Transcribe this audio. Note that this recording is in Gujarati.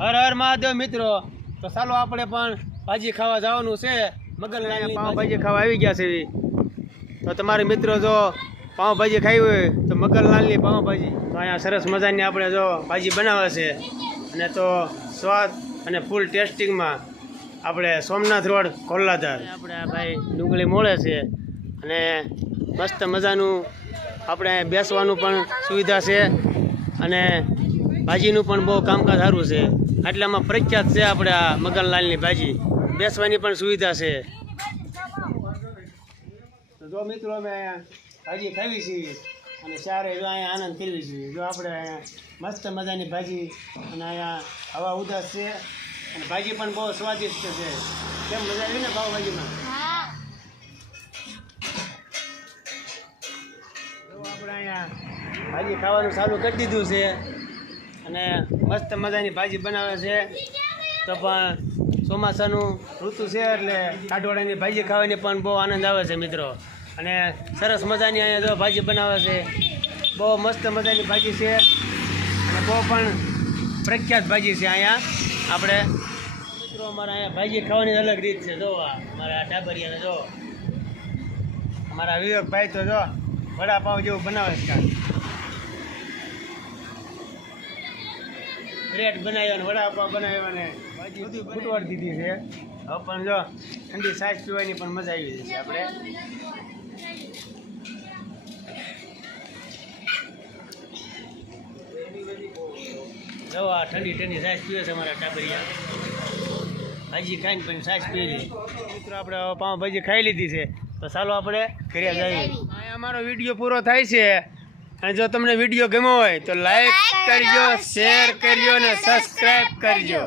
હર હર મહાદેવ મિત્રો. તો ચાલો આપણે પણ ભાજી ખાવા જવાનું છે. મગનલાલની પાવભાજી ખાવા આવી ગયા છે. તો તમારે મિત્રો જો પાવભાજી ખાવી હોય તો મગનલાલની પાવભાજી તો અહીંયા સરસ મજાની આપણે જો ભાજી બનાવે છે. અને તો સ્વાદ અને ફૂલ ટેસ્ટિંગમાં આપણે સોમનાથ રોડ કોલ્લાધાર આપણે આ ભાઈ ડુંગળી મોળે છે. અને મસ્ત મજાનું આપણે બેસવાનું પણ સુવિધા છે. અને ભાજીનું પણ બહુ કામકાજ સારું છે. આટલામાં પ્રખ્યાત છે આપણે આ મગનલાલની ભાજી. બેસવાની પણ સુવિધા છે. જો મિત્રો અમે ભાજી ખાવી છીએ અને ચારે જો અહીંયા આનંદ કરવી છીએ જો આપણે અહીંયા મસ્ત મજાની ભાજી અને અહીંયા હવા ઉદાસ છે અને ભાજી પણ બહુ સ્વાદિષ્ટ છે. કેમ મજા આવી ને પાવભાજીમાં જો આપણે અહીંયા ભાજી ખાવાનું ચાલુ કરી દીધું છે. અને મસ્ત મજાની ભાજી બનાવે છે. તો પણ ચોમાસાનું ઋતુ છે એટલે કાઠવાડાની ભાજી ખાવાની પણ બહુ આનંદ આવે છે મિત્રો. અને સરસ મજાની અહીંયા જો ભાજી બનાવે છે. બહુ મસ્ત મજાની ભાજી છે. અને બહુ પણ પ્રખ્યાત ભાજી છે અહીંયા. આપણે મિત્રો અમારા અહીંયા ભાજી ખાવાની અલગ રીત છે. જો આ મારા ટાબરિયાને જો. અમારા વિવેકભાઈ તો જો વડાપાઉં જેવું બનાવે છે. બ્રેડ બનાવ્યો ને વડાપાવ બનાવ્યો ને બધું ફૂટવાડ દીધી છે. હવે પણ જો ઠંડી સાઈઝ પીવાની પણ મજા આવી જશે આપણે. જો આ ઠંડી ઠંડી સાઈઝ પીવે છે અમારા ટાબરિયા. ભાજી ખાઈને પણ સાઈઝ પી લી. મિત્રો આપણે હવે પાઉં ભાજી ખાઈ લીધી છે. તો ચાલો આપણે ઘરે જઈએ. અહીંયા અમારો વીડિયો પૂરો થાય છે. અને જો તમને વીડિયો ગમ્યો હોય તો લાઈક કરજો શેર કરજો અને સબસ્ક્રાઈબ કરજો.